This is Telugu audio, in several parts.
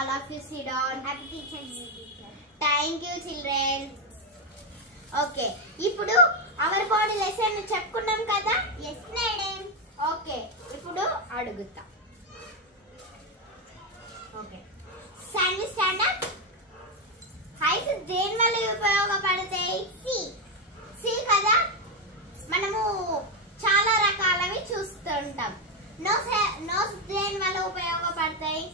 all of you sit down. Happy Teachers Day. Thank you children. Okay, ఇప్పుడు our body lesson చెప్పుకున్నాం కదా? Yes madam. Okay, ఇప్పుడు అడుగుతా. Okay. Sandy stand up. Heights దేని వల్ల ఉపయోగపడతాయి? సి కదా? మనము చాలా రకాలవి చూస్తుంటాం. నోస్ దేని వల్ల ఉపయోగపడతాయి?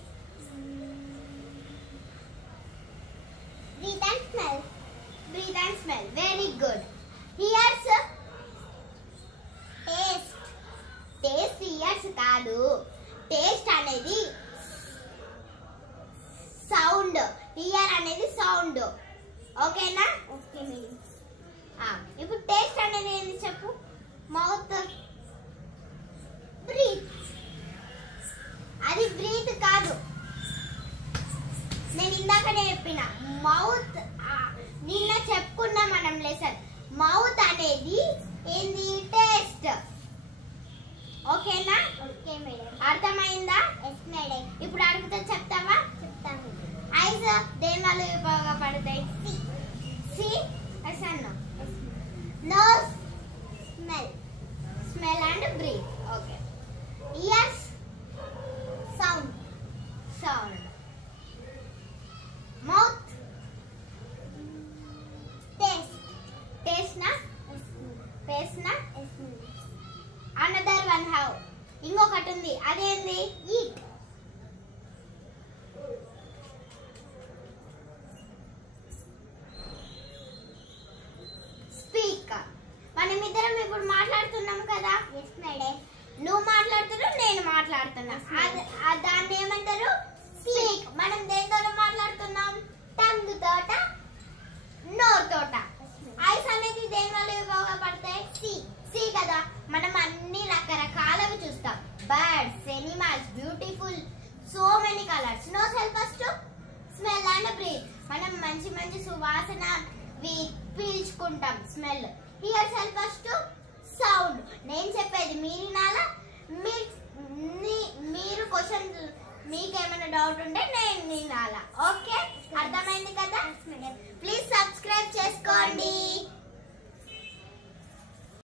Breathe and smell. Breathe and smell. Very good. Ears. Taste. Taste ears కాదు. Taste అనేది సౌండ్. ఇయర్ అనేది సౌండ్. ఓకేనా? Okay madam. ఇప్పుడు టేస్ట్ అనేది ఏంటి చెప్పు? మౌత్. Breathe. అది బ్రీత్ కాదు. నేను ఇందాకనే చెప్పిన మౌత్. నిన్న చెప్పుకున్నా మనం లెసన్. మౌత్ అనేది ఏంది? టేస్ట్. ఓకేనా? Okay madam. అర్థమైందా? Yes madam. ఇప్పుడు అడుగుతా, చెప్తావా? చెప్తాను. ఐస్ దేని వల్ల ఉపయోగపడతాయి? సి అసలు. Nose Smell. Smell and breath. Okay. Ears Sound. Sound. Mouth Taste. Taste నా? Yes madam. టేస్ట్ నా? Yes madam. Another one how. ఇంకొకటి ఉంది, అదేంది? Eat. స్పీక్. మనమిద్దరం ఇప్పుడు మాట్లాడుతున్నాం కదా? Yes madam. నువ్వు మాట్లాడుతున్నావు, నేను మాట్లాడుతున్నా. దాన్ని ఏమంటారు? స్పీక్. మనం దేనితో మాట్లాడుతున్నాం? టంగ్ తోట, నోరు తోట. ఐస్ అనేది దేని వల్ల ఉపయోగపడతాయి? సి కదా? మనం అన్ని రకరకాలవి చూస్తాం. Birds, animals, beautiful, so many colours. Nose help us to smell and breathe. మనం మంచి మంచి సువాసన పీల్చుకుంటాం, smell. Ears help us to sound. నేను చెప్పేది మీరు వినాలా? మీరు క్వశ్చన్, మీకేమైనా డౌట్ ఉంటే నేను వినాలా? ఓకే, అర్థమైంది కదా? Yes madam. ప్లీజ్ సబ్స్క్రైబ్ చేసుకోండి.